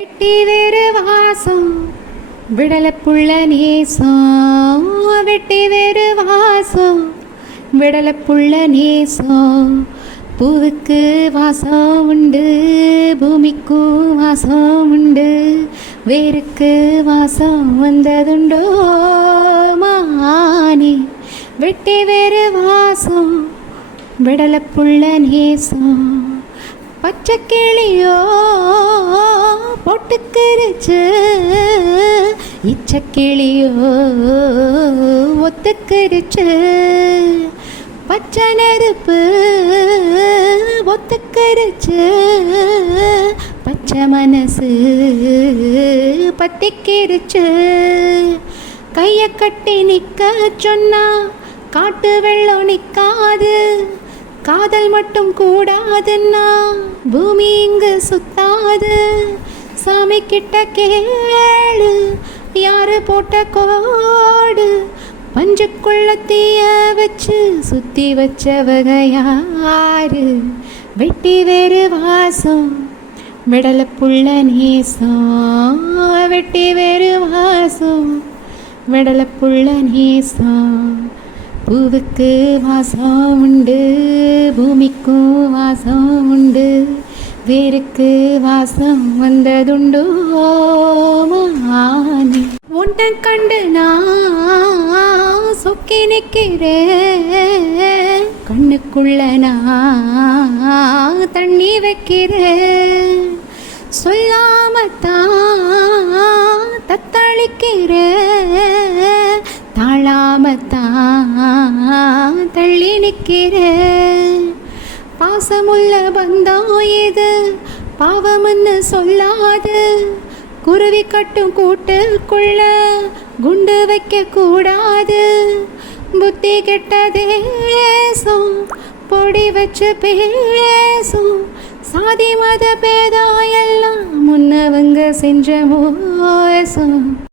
வெட்டி வேறு வாசம் விடல புள்ள நேசம், வெட்டி வேறு வாசம் விடல புள்ள நேசம். பூவுக்கு வாசம் உண்டு, பூமிக்கும் வாசம் உண்டு, வேருக்கு வாசம் வந்ததுண்டோ மானே. வெட்டி வேறு வாசம் விடல புள்ள நேசம். பச்சை கிளியோ பொட்டுக்கிருச்சு, இச்சக்கிளியோ ஒத்துக்கிருச்சு. பச்சை நெருப்பு ஒத்துக்கிருச்சு, பச்சை மனசு பத்திக்கிருச்சு. கைய கட்டி நிக்க சொன்னா காட்டு வெள்ளம் நிக்காது, காதல் மட்டும் கூடாதுன்னா பூமி இங்கு சுத்தாது. சாமி கிட்ட கேளு யாரு போட்ட கோடு, பஞ்சுக்குள்ள தீய வச்சு சுத்தி வச்சவக யாரு. வெட்டி வேறு வாசம் விடல புள்ள நேசம், வெட்டி வேறு வாசம் விடல புள்ள நேசம். பூவுக்கு வாசம் உண்டு, பூமிக்கும் வாசம் உண்டு, வேருக்கு வாசம் வந்ததுண்டோ மானே. உன்னை கண்டு நான் சொக்கி நிற்கிறேன், கண்ணுக்குள்ள நான் தண்ணி வைக்கிறேன். சொல்லாமத்தான் தத்தளிக்கிறேன், தாழாமத்தான் தள்ளி நிற்கிறேன். பாசமுள்ள பந்தம் இது பாவம்னு சொல்லாது, குருவி கட்டும் கூட்டுக்குள்ள குண்டு வைக்க கூடாது. புத்தி கெட்ட தேசம் பொடி வச்சு பேசும், சாதி மத பேதம் எல்லாம் முன்னவங்க செஞ்ச மோசம்.